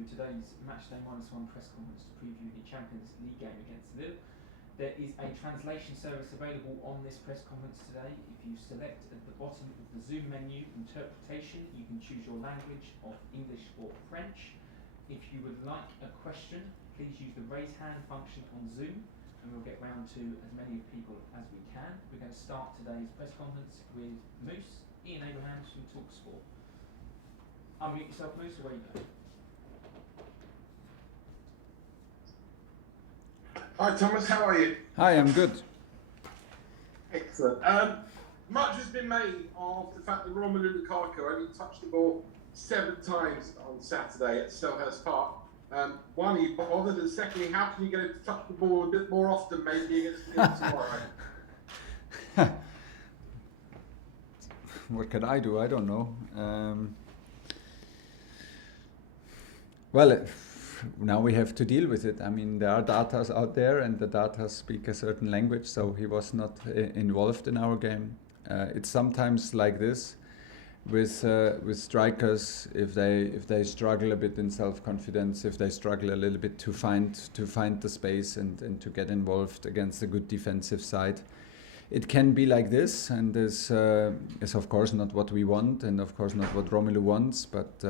today's Matchday -1 press conference to preview the Champions League game against Lille. There is a translation service available on this press conference today. If you select at the bottom of the Zoom menu interpretation, you can choose your language of English or French. If you would like a question, please use the raise hand function on Zoom and we'll get round to as many people as we can. We're going to start today's press conference with Moose, Ian Abrahams from TalkSport. Unmute yourself, Moose, away you go. Hi Thomas, how are you? Hi, I'm good. Excellent. Much has been made of the fact that Romelu Lukaku only touched the ball 7 times on Saturday at Selhurst Park. One, he bothered, and secondly, how can you get him to touch the ball a bit more often, maybe against Lille tomorrow? What can I do? I don't know. Well, now we have to deal with it. I mean, there are data out there, and the data speak a certain language, so he was not involved in our game. It's sometimes like this with strikers, if they struggle a bit in self-confidence, if they struggle a little bit to find the space and to get involved against a good defensive side. It can be like this, and this is of course not what we want, and of course not what Romelu wants, but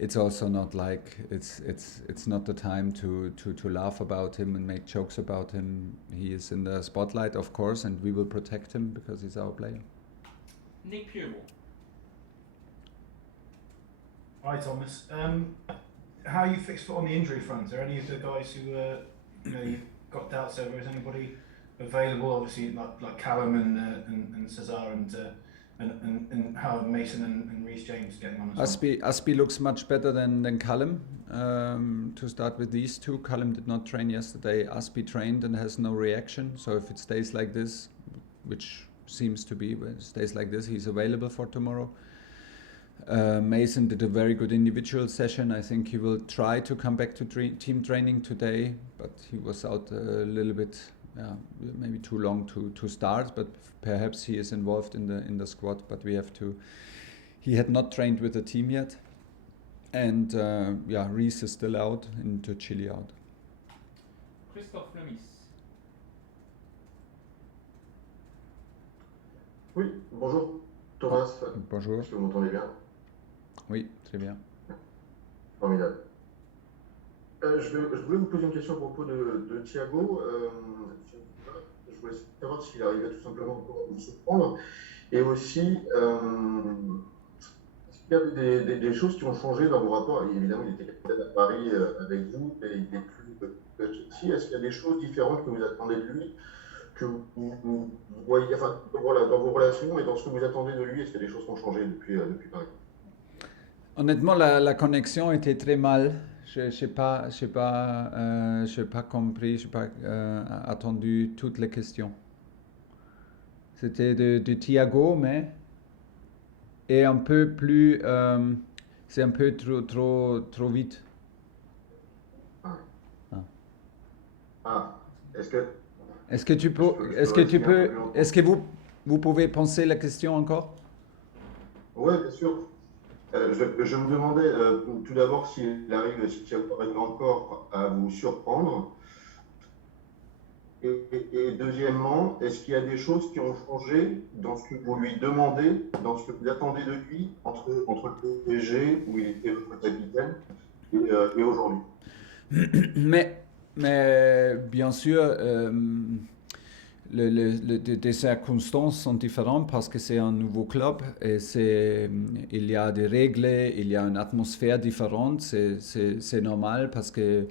it's also not like it's not the time to laugh about him and make jokes about him. He is in the spotlight, of course, and we will protect him because he's our player. Nick Puremore. Hi Thomas. How are you fixed on the injury front? Are any of the guys who you've got doubts over? Is anybody available? Obviously, like Callum and Cesar and how are Mason and Reece James getting on as well? Azpi looks much better than Callum. To start with these two, Callum did not train yesterday. Azpi trained and has no reaction. So if it stays like this, which seems to be, when it stays like this, he's available for tomorrow. Mason did a very good individual session. I think he will try to come back to team training today, but he was out a little bit, maybe too long to start, but perhaps he is involved in the squad, but we have to. He had not trained with the team yet, and Reece is still out and Chilly out. Christophe Lemis. Oui, bonjour Thomas. Bonjour. Est-ce que vous m'entendez bien? Oui, très bien. Formidable. Je voulais vous poser une question à propos de Thiago. Je voulais savoir s'il arrivait tout simplement à vous surprendre. Et aussi, est-ce qu'il y avait des choses qui ont changé dans vos rapports? Évidemment, il était capitaine à Paris avec vous, mais il n'est plus à Chelsea. Est-ce qu'il y a des choses différentes que vous attendez de lui, que vous voyez, enfin, voilà, dans vos relations et dans ce que vous attendez de lui? Est-ce qu'il y a des choses qui ont changé depuis Paris? Honnêtement, la connexion était très mal. Je n'ai pas compris, je n'ai pas attendu toutes les questions. C'était de Thiago, mais et un peu plus, c'est un peu trop vite. Est-ce que vous pouvez penser la question encore? Oui, bien sûr. Je me demandais tout d'abord si Thiago arrive encore à vous surprendre. Et deuxièmement, est-ce qu'il y a des choses qui ont changé dans ce que vous lui demandez, dans ce que vous attendez de lui, entre le PSG, où il était votre capitaine, et aujourd'hui? Mais bien sûr, les circonstances sont différentes parce que c'est un nouveau club et il y a des règles, il y a une atmosphère différente, c'est normal parce que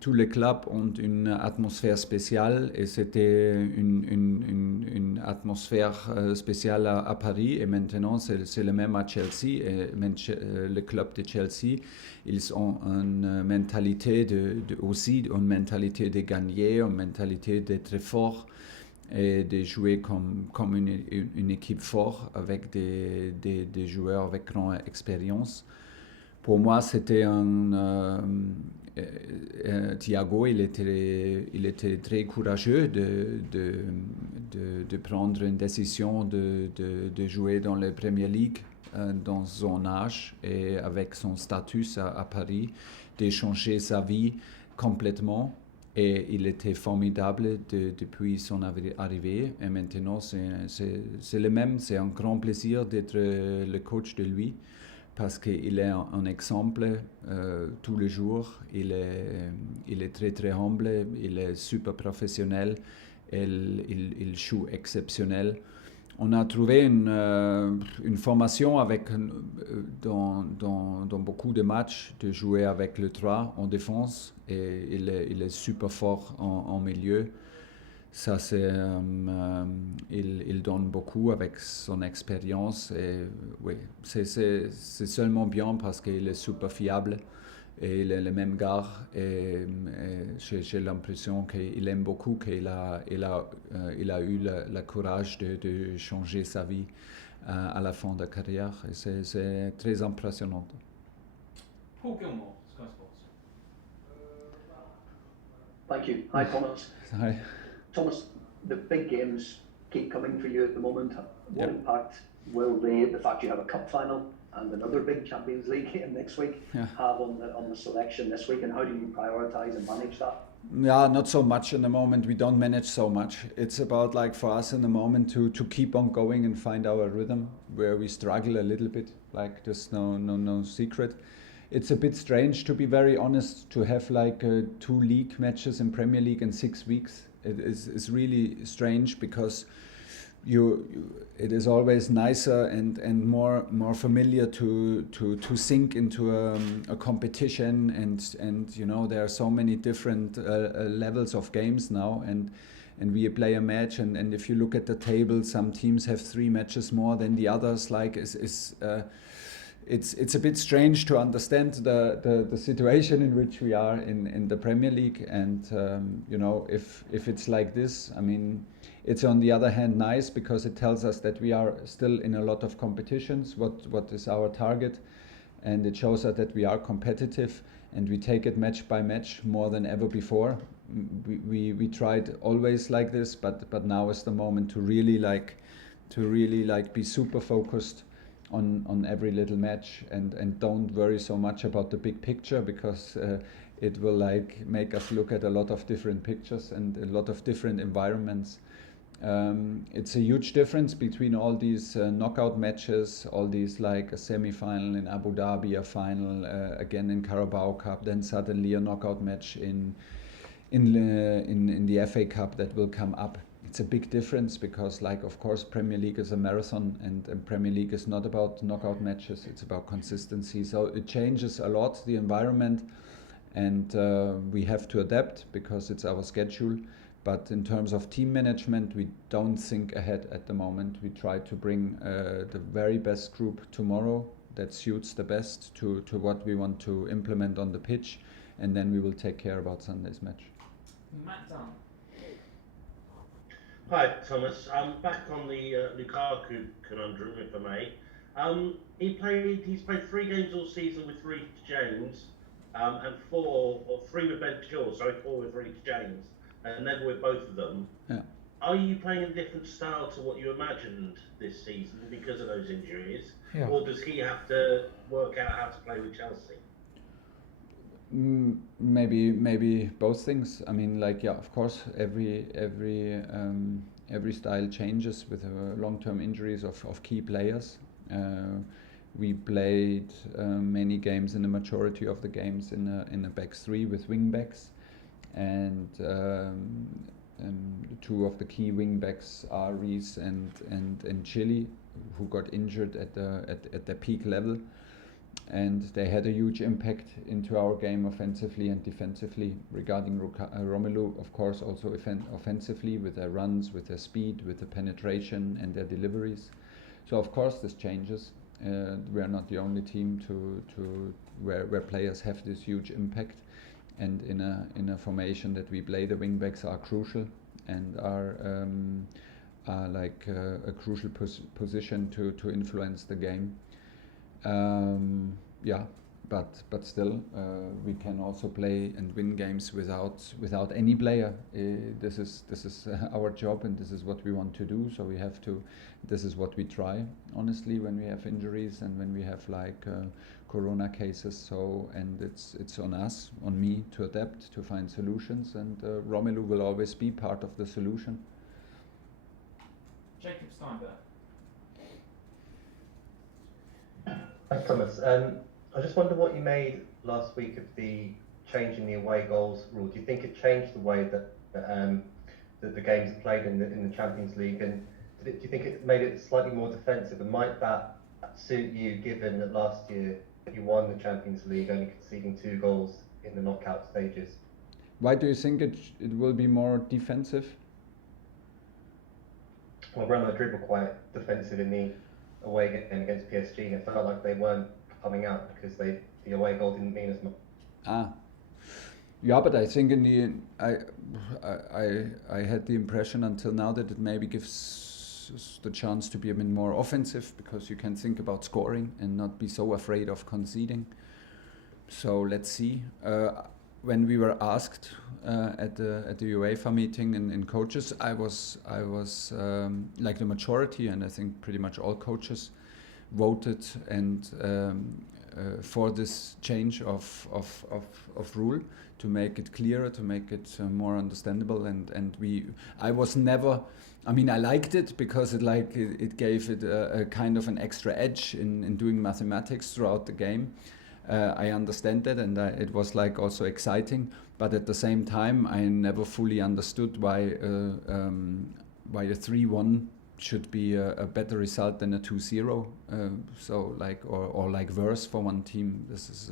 tous les clubs ont une atmosphère spéciale et c'était une atmosphère spéciale à Paris et maintenant c'est le même à Chelsea et le club de Chelsea, ils ont une mentalité aussi une mentalité de gagner, une mentalité d'être fort et de jouer comme une équipe forte avec des joueurs avec grande expérience. Pour moi, c'était Thiago, il était très courageux de prendre une décision de jouer dans la Premier League dans son âge et avec son statut à Paris, d'échanger sa vie complètement. Et il était formidable depuis son arrivée. Et maintenant, c'est le même. C'est un grand plaisir d'être le coach de lui parce qu'il est un exemple tous les jours. Il est très, très humble. Il est super professionnel. Il joue exceptionnel. On a trouvé une formation avec, dans beaucoup de matchs de jouer avec le 3 en défense et il est super fort en milieu. Ça, il donne beaucoup avec son expérience et oui, c'est seulement bien parce qu'il est super fiable et il est le même gars et j'ai l'impression qu'il aime beaucoup, qu'il a eu le courage de changer sa vie à la fin de la carrière et c'est très impressionnant. Paul Gilmore, Sky Sports. Thank you. Hi, Thomas. Hi. Thomas, the big games keep coming for you at the moment. What Yep. impact will the fact you have a cup final and another big Champions League game next week have on the selection this week, and how do you prioritise and manage that? Yeah, not so much in the moment. We don't manage so much. It's about like for us in the moment to keep on going and find our rhythm where we struggle a little bit. Like there's no secret. It's a bit strange, to be very honest, to have like 2 league matches in Premier League in 6 weeks. It's really strange because it is always nicer and more familiar to sink into a competition and you know there are so many different levels of games now and we play a match and if you look at the table, some teams have 3 matches more than the others. Like it's a bit strange to understand the situation in which we are in the Premier League and you know if it's like this, I mean it's on the other hand nice because it tells us that we are still in a lot of competitions, what is our target, and it shows us that we are competitive and we take it match by match more than ever before. We tried always like this, but now is the moment to really be super focused on every little match and don't worry so much about the big picture because it will like make us look at a lot of different pictures and a lot of different environments. It's a huge difference between all these knockout matches, all these like a semi-final in Abu Dhabi, a final again in Carabao Cup, then suddenly a knockout match in the FA Cup that will come up. It's a big difference because like of course Premier League is a marathon and Premier League is not about knockout matches, it's about consistency. So it changes a lot, the environment, and we have to adapt because it's our schedule. But in terms of team management, we don't think ahead at the moment. We try to bring the very best group tomorrow that suits the best to what we want to implement on the pitch, and then we will take care about Sunday's match. Matt Dunn. Hi, Thomas. Back on the Lukaku conundrum, if I may. He's played 3 games all season with Reece James, and 3 with Ben Chilwell, 4 with Reece James, and never with both of them. Yeah. Are you playing a different style to what you imagined this season because of those injuries, Yeah. or does he have to work out how to play with Chelsea? Maybe both things. I mean, like of course, every style changes with long-term injuries of key players. We played many games in the majority of the games in a back 3 with wing backs, and 2 of the key wing backs are Reece and Chilly, who got injured at the peak level. And they had a huge impact into our game offensively and defensively. Regarding Romelu, of course, also offensively with their runs, with their speed, with the penetration and their deliveries. So of course this changes. We are not the only team to where players have this huge impact. And in a formation that we play, the wingbacks are crucial and are like a crucial position to influence the game. but still, we can also play and win games without any player. This is our job, and this is what we want to do. So we have to. This is what we try. Honestly, when we have injuries and when we have like corona cases, so and it's on us, on me, to adapt, to find solutions, and Romelu will always be part of the solution. Jacob Steinberg. Thanks, Thomas. I just wonder what you made last week of the change in the away goals rule. Do you think it changed the way that the games are played in the Champions League, and do you think it made it slightly more defensive? And might that suit you, given that last year you won the Champions League, only conceding 2 goals in the knockout stages? Why do you think it will be more defensive? Well, Real Madrid were quite defensive in the away game against PSG, and it felt like they weren't coming out because the away goal didn't mean as much. Yeah, but I think in the I had the impression until now that it maybe gives us the chance to be a bit more offensive, because you can think about scoring and not be so afraid of conceding. So let's see. When we were asked at the UEFA meeting in coaches, I was like the majority, and I think pretty much all coaches voted and for this change of rule, to make it clearer, to make it more understandable, and I was never. I mean, I liked it because it gave it a kind of an extra edge in doing mathematics throughout the game. I understand that, and it was like also exciting, but at the same time I never fully understood why a 3-1 should be a better result than a 2-0. So like or like worse for one team. This is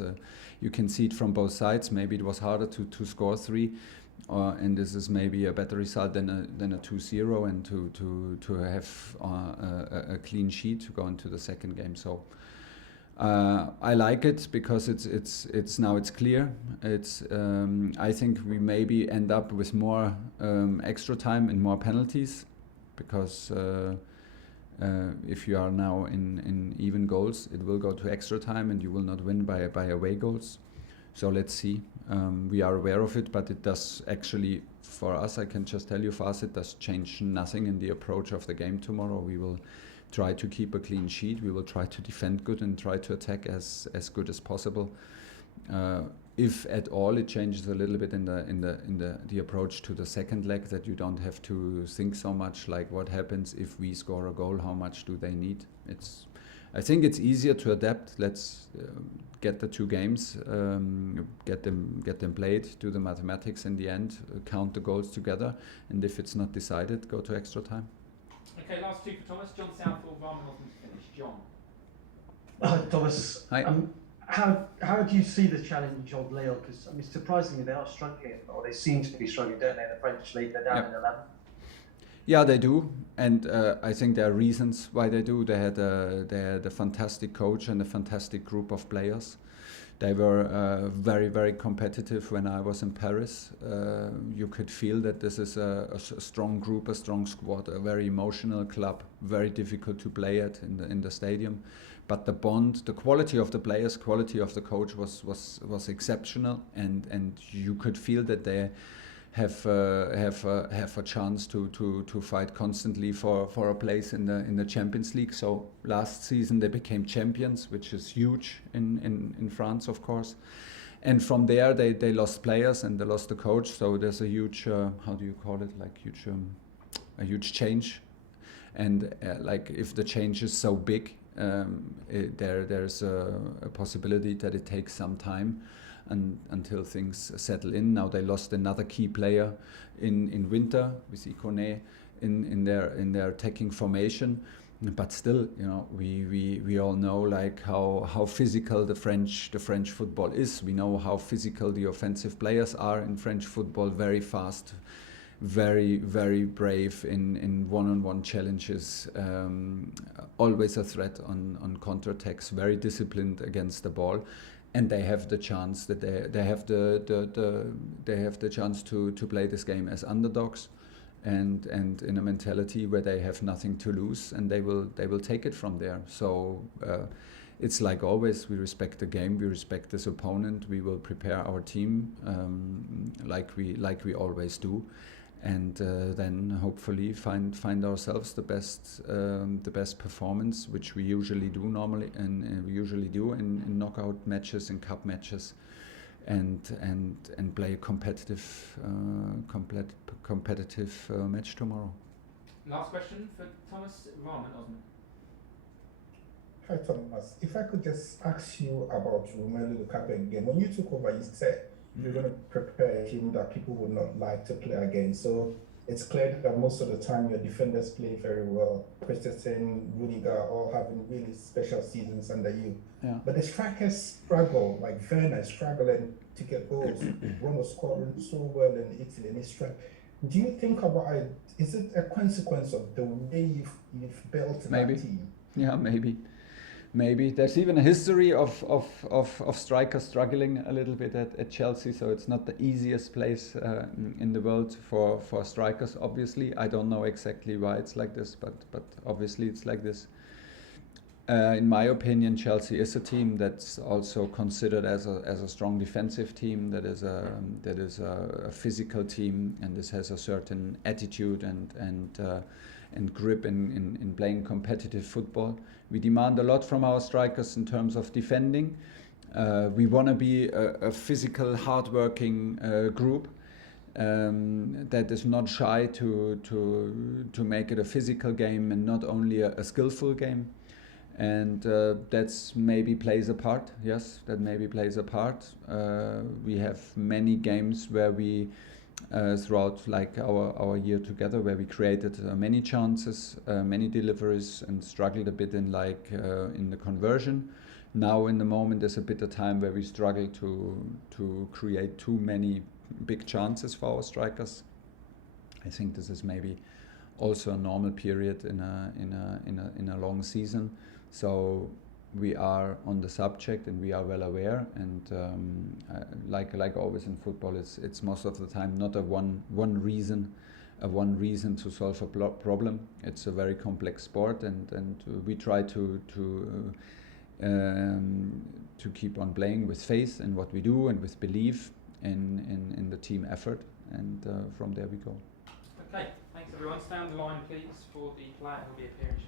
you can see it from both sides. Maybe it was harder to score 3, and this is maybe a better result than a 2-0, and to have a clean sheet to go into the second game. So. I like it because it's now it's clear. It's I think we maybe end up with more extra time and more penalties, because if you are now in even goals, it will go to extra time and you will not win by away goals. So let's see. We are aware of it, but it does actually, for us, I can just tell you, for us it does change nothing in the approach of the game tomorrow. We will try to keep a clean sheet. We will try to defend good and try to attack as good as possible. If at all, it changes a little bit in the approach to the second leg, that you don't have to think so much like what happens if we score a goal. How much do they need? I think it's easier to adapt. Let's get the 2 games, get them played, do the mathematics in the end, count the goals together, and if it's not decided, go to extra time. Okay, last 2 for Thomas. John Southall, Varman Osman to finish. John. Thomas, Hi. how do you see the challenge of Lille? Because I mean, surprisingly, they are struggling, or they seem to be struggling, don't they? In the French league, they're down in 11th. Yeah, they do, and I think there are reasons why they do. They had a fantastic coach and a fantastic group of players. They were very, very competitive when I was in Paris. You could feel that this is a strong group, a strong squad, a very emotional club, very difficult to play at in the stadium. But the bond, the quality of the players, quality of the coach was exceptional, and you could feel that they have a chance to fight constantly for a place in the Champions League. So last season they became champions, which is huge in France, of course. And from there they lost players and they lost the coach. So there's a huge how do you call it, like a huge change. And like if the change is so big, there's a possibility that it takes some time until things settle in. Now they lost another key player in winter with Ikone in their attacking formation, but still, you know, we all know like how physical the French football is. We know how physical the offensive players are in French football, very fast, very, very brave in one-on-one challenges, always a threat on counterattacks, very disciplined against the ball. And they have the chance that they have the chance to play this game as underdogs, and in a mentality where they have nothing to lose, and they will take it from there. So it's like always, we respect the game, we respect this opponent, we will prepare our team like we always do, and then hopefully find ourselves the best performance, which we usually do normally, and we usually do in knockout matches and cup matches, and play a competitive match tomorrow. Last question for Thomas, Rahman Osman. Hi Thomas, if I could just ask you about Romelu Lukaku again. When you took over, you said you're going to prepare a team that people would not like to play against. So it's clear that most of the time your defenders play very well. Christensen, Rudiger, all having really special seasons under you. Yeah. But the strikers struggle, like Werner is struggling to get goals. Roma scoring so well in Italy, and he's do you think about it? Is it a consequence of the way you've built that team? Yeah, maybe. There's even a history of strikers struggling a little bit at Chelsea, so it's not the easiest place in the world for strikers, obviously. I don't know exactly why it's like this, but obviously it's like this. In my opinion, Chelsea is a team that's also considered as a strong defensive team, that is a physical team, and this has a certain attitude and grip in playing competitive football. We demand a lot from our strikers in terms of defending. We want to be a physical, hard-working group that is not shy to make it a physical game and not only a skillful game. And that's maybe plays a part. Yes, that maybe plays a part. We have many games where we throughout like our year together, where we created many chances, many deliveries, and struggled a bit in the conversion. Now in the moment there's a bit of time where we struggle to create too many big chances for our strikers. I think this is maybe also a normal period in a long season. So we are on the subject and we are well aware, and like always in football, it's most of the time not a one reason to solve a problem. It's a very complex sport, and we try to keep on playing with faith in what we do and with belief in the team effort, and from there we go. Okay, thanks everyone. Stand the line please for the player who will be appearing